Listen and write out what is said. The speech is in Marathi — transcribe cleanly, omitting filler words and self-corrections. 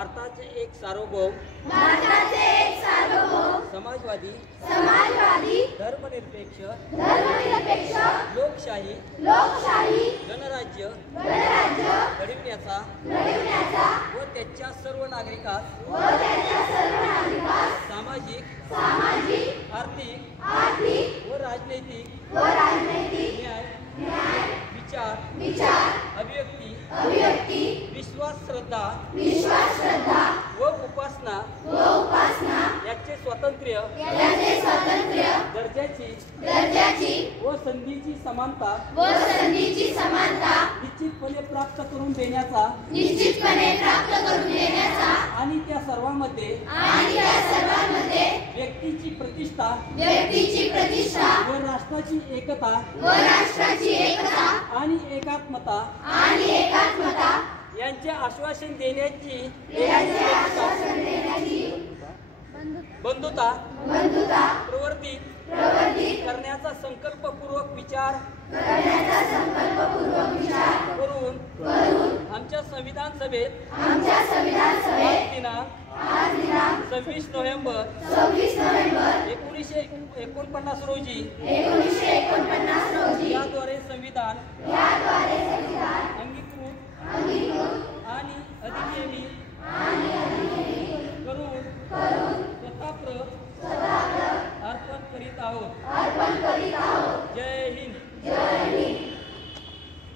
भारताचे एक सार्वभौम समाजवादी धर्मनिरपेक्ष लोकशाही गणराज्य घडविण्याचा व त्याच्या सर्व नागरिकांस सामाजिक आर्थिक व राजनैतिक न्याय विचार अभिव्यक्ती विश्वास श्रद्धा व उपासना याचे स्वातंत्र्य दर्जाची व संधीची समानता निश्चितपणे प्राप्त करून देण्याचा आणि त्या सर्वांमध्ये व्यक्तीची प्रतिष्ठा व राष्ट्राची एकता आणि एकात्मता यांचे आश्वासन देण्याची बंधुता प्रवर्तित करण्याचा संकल्पपूर्वक विचार करून आमच्या संविधान सभेत आज दिनांक 26 नोव्हेंबर 1949 रोजी